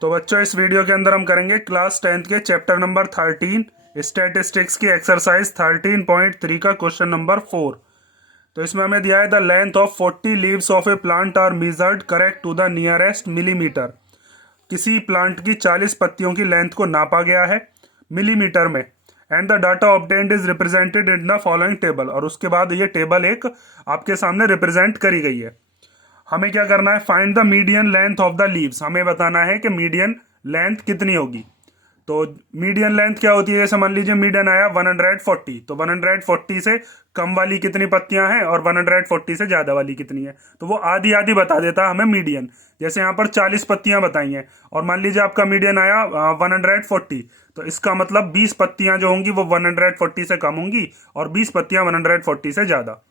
तो बच्चों इस वीडियो के अंदर हम करेंगे क्लास 10th के चैप्टर नंबर 13 स्टैटिस्टिक्स की एक्सरसाइज 13.3 का क्वेश्चन नंबर 4। तो इसमें हमें दिया है the length of 40 leaves of a plant are measured correct to the nearest millimetre. किसी प्लांट की 40 पत्तियों की लेंथ को नापा गया है मिलीमीटर में and the data obtained is represented in the following table. और उसके बाद ये टेबल एक आपके सामने रिप्रेजेंट करी गई है। हमें क्या करना है, find the median length of the leaves. हमें बताना है कि मीडियन लेंथ कितनी होगी। तो मीडियन लेंथ क्या होती है, जैसे मान लीजिए मीडियन आया 140, तो 140 से कम वाली कितनी पत्तियां हैं और 140 से ज्यादा वाली कितनी है, तो वो आधी आधी बता देता है हमें मीडियन। जैसे यहाँ पर 40 पत्तियां बताई हैं और मान लीजिए आपका मीडियन आया 140, तो इसका मतलब 20 पत्तियां जो होंगी वो 140 से कम होंगी और 20 पत्तियां 140 से ज्यादा।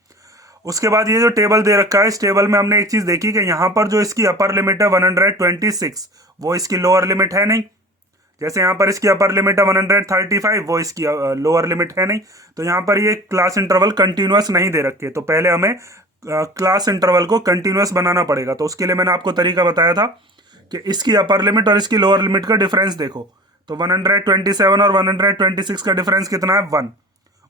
उसके बाद ये जो टेबल दे रखा है, इस टेबल में हमने एक चीज देखी कि यहाँ पर जो इसकी अपर लिमिट है 126, वो इसकी लोअर लिमिट है नहीं। जैसे यहाँ पर इसकी अपर लिमिट है 135, वो इसकी लोअर लिमिट है नहीं। तो यहाँ पर ये क्लास इंटरवल कंटिन्यूअस नहीं दे रखे, तो पहले हमें क्लास इंटरवल को कंटिन्यूअस बनाना पड़ेगा। तो उसके लिए मैंने आपको तरीका बताया था कि इसकी अपर लिमिट और इसकी लोअर लिमिट का डिफरेंस देखो। तो 127 और 126 का डिफरेंस कितना है, 1।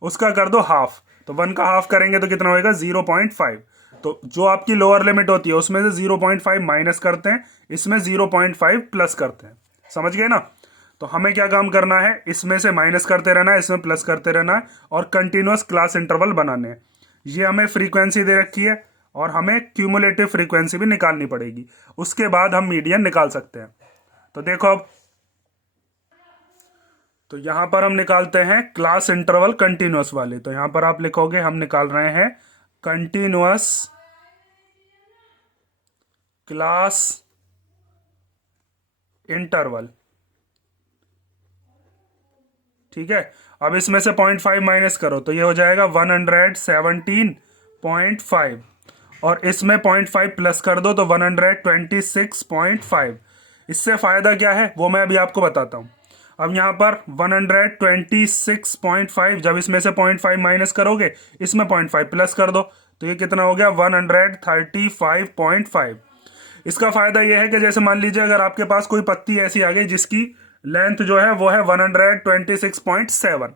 उसका कर दो हाफ, तो 1 का हाफ करेंगे तो कितना होगा, 0.5। तो जो आपकी लोअर लिमिट होती है उसमें से 0.5 माइनस करते हैं, इसमें 0.5 प्लस करते हैं। समझ गए ना। तो हमें क्या काम करना है, इसमें से माइनस करते रहना है, इसमें प्लस करते रहना है और कंटिन्यूअस क्लास इंटरवल बनाने हैं। ये हमें फ्रीक्वेंसी दे रखी है और हमें क्यूमुलेटिव फ्रीक्वेंसी भी निकालनी पड़ेगी। उसके बाद हम मीडियन निकाल सकते हैं। तो देखो अब, तो यहां पर हम निकालते हैं क्लास इंटरवल कंटिन्यूअस वाले। तो यहां पर आप लिखोगे हम निकाल रहे हैं कंटिन्यूअस क्लास इंटरवल। ठीक है। अब इसमें से 0.5 माइनस करो तो ये हो जाएगा 117.5 और इसमें 0.5 प्लस कर दो तो 126.5। इससे फायदा क्या है वो मैं अभी आपको बताता हूं। अब यहां पर 126.5, जब इसमें से 0.5 माइनस करोगे इसमें 0.5 प्लस कर दो तो ये कितना हो गया, 135.5। इसका फायदा यह है कि जैसे मान लीजिए अगर आपके पास कोई पत्ती ऐसी आ गई जिसकी लेंथ जो है वो है 126.7।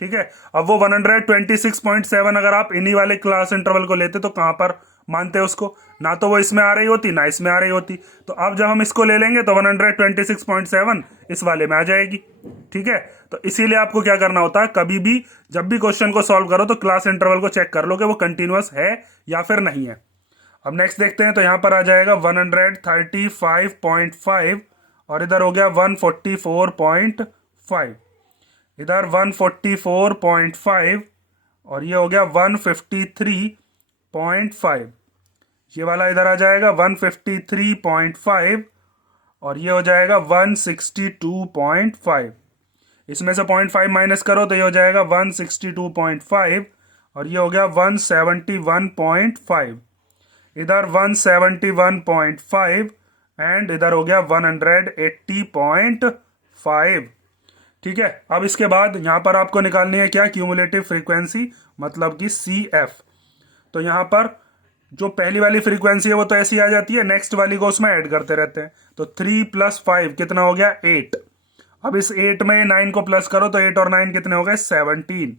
ठीक है। अब वो 126.7 अगर आप इन्हीं वाले क्लास इंटरवल को लेते तो कहां पर मानते उसको, ना तो वो इसमें आ रही होती ना इसमें आ रही होती। तो अब जब हम इसको ले लेंगे तो 126.7 इस वाले में आ जाएगी। ठीक है। तो इसीलिए आपको क्या करना होता है, कभी भी जब भी क्वेश्चन को सॉल्व करो तो क्लास इंटरवल को चेक कर लो कि वो कंटिन्यूअस है या फिर नहीं है। अब नेक्स्ट देखते हैं। तो यहां पर आ जाएगा 135.5 और इधर हो गया 144.5, इधर 144.5 और ये हो गया 153.5। ये वाला इधर आ जाएगा 153.5 और ये हो जाएगा 162.5। इसमें से 0.5 माइनस करो तो ये हो जाएगा 162.5 और ये हो गया 171.5। इधर 171.5 एंड इधर हो गया 180.5। ठीक है। अब इसके बाद यहां पर आपको निकालनी है क्या, क्यूमुलेटिव फ्रीक्वेंसी, मतलब कि CF। तो यहां पर जो पहली वाली फ्रीक्वेंसी है वो तो ऐसी आ जाती है, नेक्स्ट वाली को उसमें ऐड करते रहते हैं। तो 3 + 5 कितना हो गया, 8। अब इस 8 में 9 को प्लस करो तो 8 और 9 कितने हो गए, 17।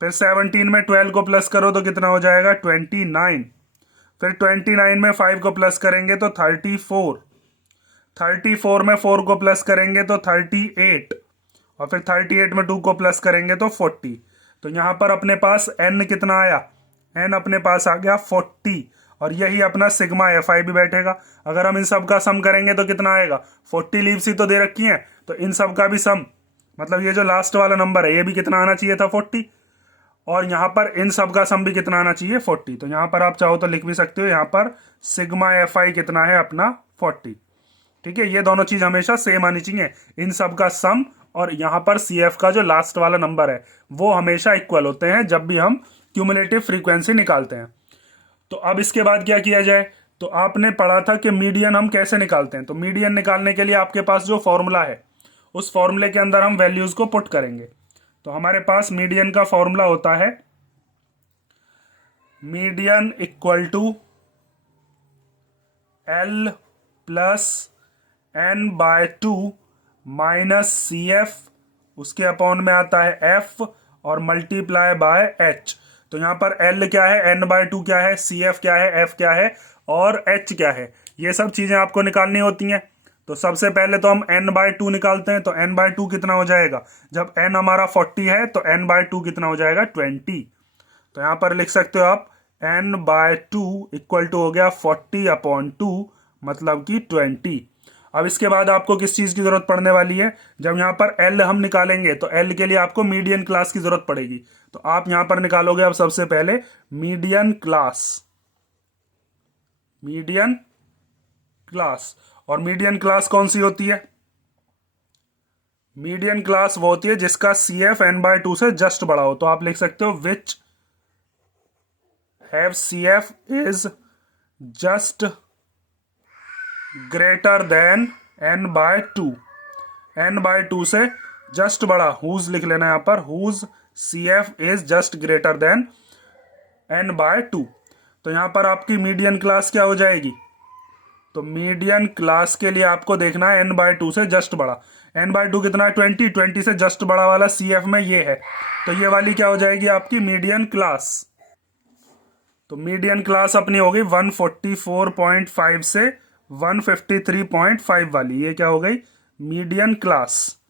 फिर 17 में 12 को प्लस करो तो कितना हो जाएगा, 29। फिर 29 में 5 को प्लस करेंगे तो 34। 34 में 4 को प्लस करेंगे तो 38 और फिर 38 में 2 को प्लस करेंगे तो 40। तो यहां पर अपने पास n कितना आया, n अपने पास आ गया 40 और यही अपना सिग्मा FI भी बैठेगा। अगर हम इन सब का सम करेंगे तो कितना आएगा, 40 लीव्स ही तो दे रखी हैं तो इन सब का भी सम, मतलब ये जो लास्ट वाला नंबर है ये भी कितना आना चाहिए था, 40। और यहां पर इन सब का सम भी कितना आना चाहिए, 40। तो यहां पर आप चाहो तो लिख भी सकते हो, यहां पर सिग्मा FI कितना है अपना, 40। ठीक है। ये दोनों चीज हमेशा सेम आनी चाहिए, इन सब का सम और यहां पर CF का जो लास्ट वाला नंबर है वो हमेशा इक्वल होते हैं जब भी हम क्यूमुलेटिव फ्रीक्वेंसी निकालते हैं। तो अब इसके बाद क्या किया जाए, तो आपने पढ़ा था कि मीडियन हम कैसे निकालते हैं। तो मीडियन निकालने के लिए आपके पास जो फॉर्मूला है उस फॉर्मूले के अंदर हम वैल्यूज को पुट करेंगे। तो हमारे पास मीडियन का फॉर्मूला होता है median equal to L + n/2 minus C F, उसके अपॉन में आता है एफ और मल्टीप्लाई बाय एच। तो यहाँ पर एल क्या है, n/2 क्या है, सी एफ क्या है, एफ क्या है और एच क्या है, ये सब चीजें आपको निकालनी होती हैं। तो सबसे पहले तो हम n/2 निकालते हैं। तो n/2 कितना हो जाएगा, जब n हमारा 40 है तो n/2 कितना हो जाएगा 20। तो यहाँ पर लिख सकते हो आप n/2 इक्वल टू हो गया 40/2 मतलब कि 20। अब इसके बाद आपको किस चीज की जरूरत पड़ने वाली है, जब यहाँ पर L हम निकालेंगे तो L के लिए आपको मीडियन क्लास की जरूरत पड़ेगी। तो आप यहां पर निकालोगे अब सबसे पहले मीडियन क्लास, मीडियन क्लास। और मीडियन क्लास कौन सी होती है, मीडियन क्लास वो होती है जिसका सी एफ n/2 से जस्ट बड़ा हो। तो आप लिख सकते हो which have C F is just greater than n/2, n/2 से जस्ट बड़ा, हुज लिख लेना यहां पर, whose C F is just greater than n/2। तो यहां पर आपकी मीडियन क्लास क्या हो जाएगी, तो मीडियन क्लास के लिए आपको देखना है n/2 से जस्ट बड़ा। n/2 कितना है 20, 20 से जस्ट बड़ा वाला सी एफ में ये है, तो ये वाली क्या हो जाएगी आपकी मीडियन क्लास। तो मीडियन क्लास अपनी हो गई 144.5 से 153.5 वाली, ये क्या हो गई मीडियन क्लास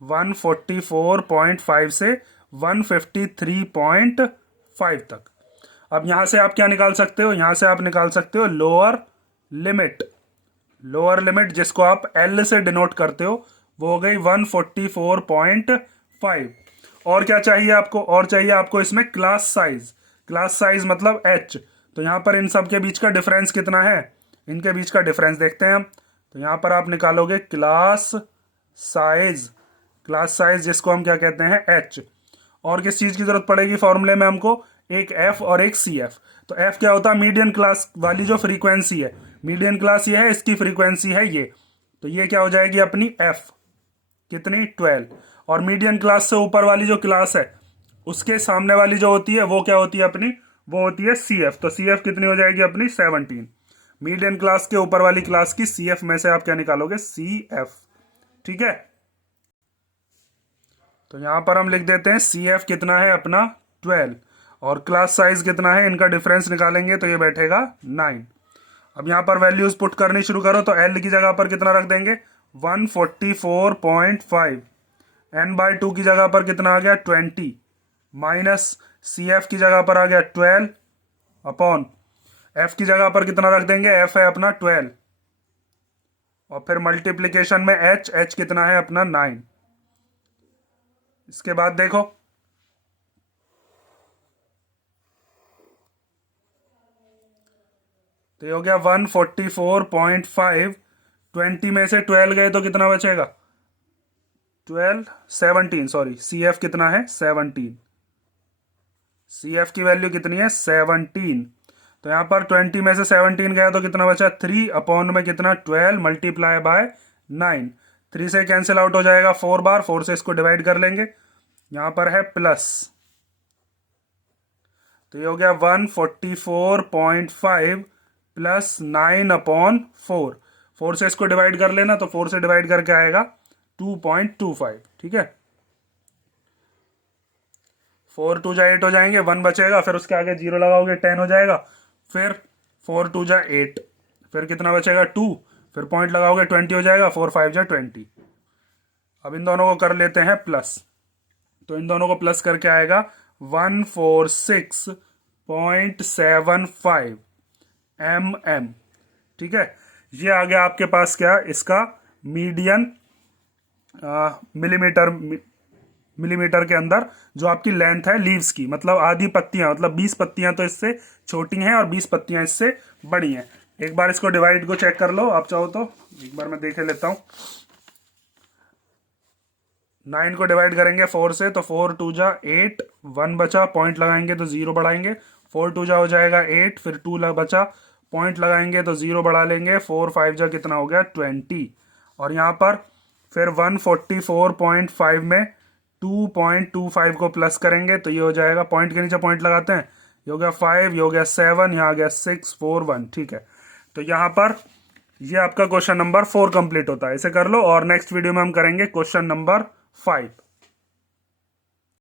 144.5 से 153.5 तक। अब यहां से आप क्या निकाल सकते हो, यहां से आप निकाल सकते हो लोअर लिमिट, लोअर लिमिट जिसको आप L से डिनोट करते हो, वो हो गई 144.5। और क्या चाहिए आपको, और चाहिए आपको इसमें क्लास साइज, क्लास साइज मतलब H। तो यहां पर इन सब के बीच का डिफरेंस कितना है, इनके बीच का डिफरेंस देखते हैं हम। तो यहां पर आप निकालोगे क्लास साइज, क्लास साइज जिसको हम क्या कहते हैं H। और किस चीज की जरूरत पड़ेगी फॉर्मूले में हमको, एक F और एक CF। तो F क्या होता है, मीडियन क्लास वाली जो फ्रीक्वेंसी है, मीडियन क्लास ये है, इसकी फ्रीक्वेंसी है ये, तो ये क्या हो जाएगी अपनी F कितनी 12। और मीडियन क्लास से ऊपर वाली जो क्लास है उसके सामने वाली जो होती है वो क्या होती है अपनी, वो होती है CF। तो CF कितनी हो जाएगी अपनी 17। मीडियन क्लास के ऊपर वाली क्लास की CF में से आप क्या निकालोगे CF, ठीक है। तो यहां पर हम लिख देते हैं CF कितना है अपना 12 और क्लास साइज कितना है, इनका डिफरेंस निकालेंगे तो ये बैठेगा 9। अब यहां पर वैल्यूज पुट करनी शुरू करो। तो L की जगह पर कितना रख देंगे 144.5, n/2 की जगह पर कितना आ गया 20 माइनस CF की जगह पर आ गया 12 अपॉन F की जगह पर कितना रख देंगे, F है अपना 12 और फिर मल्टीप्लीकेशन में H कितना है अपना 9। इसके बाद देखो तो ये हो गया 144.5, 20 में से 12 गए तो कितना बचेगा 17, सॉरी CF कितना है 17, CF की वैल्यू कितनी है 17। तो यहां पर 20 में से 17 गया तो कितना बचा 3 अपॉन में कितना 12 मल्टीप्लाई बाय 9, 3 से कैंसिल आउट हो जाएगा 4 बार, 4 से इसको डिवाइड कर लेंगे, यहां पर है प्लस। तो ये हो गया 144.5 प्लस 9/4, 4 से इसको डिवाइड कर लेना, तो 4 से डिवाइड करके आएगा 2.25, ठीक है। 4 2 जा 8 हो जाएंगे, 1 बचेगा, फिर उसके आगे 0 लगाओगे 10 हो जाएगा, फिर 4 2 जा 8, फिर कितना बचेगा 2, फिर पॉइंट लगाओगे 20 हो जाएगा, 4 5 जा 20। अब इन दोनों को कर लेते हैं प्लस, तो इन दोनों को प्लस करके आएगा 146.75 mm, ठीक है। ये आ गया आपके पास क्या, इसका मीडियन मिलीमीटर के अंदर जो आपकी लेंथ है लीव्स की, मतलब आधी पत्तियां, मतलब 20 पत्तियां तो इससे छोटी हैं और 20 पत्तियां इससे बड़ी हैं। एक बार इसको डिवाइड को चेक कर लो आप चाहो तो, एक बार मैं देख लेता हूं। 9 को डिवाइड करेंगे 4 से, तो 4 2 जा 8, 1 बचा, पॉइंट लगाएंगे तो 0 बढ़ाएंगे, 4 2 जा हो जाएगा 8, फिर 2 बचा, पॉइंट लगाएंगे तो 0 बढ़ा लेंगे, 4 5 जा कितना हो गया 20। और यहाँ पर फिर 144.5 में 2.25 को प्लस करेंगे तो ये हो जाएगा, पॉइंट के नीचे पॉइंट लगाते हैं, ये हो गया 5, ये हो गया 7, यहाँ आ गया 6 4 1, ठीक है। तो यहाँ पर ये आपका क्वेश्चन नंबर 4 कंप्लीट होता है। इसे कर लो और नेक्स्ट वीडियो में हम करेंगे क्वेश्चन नंबर 5।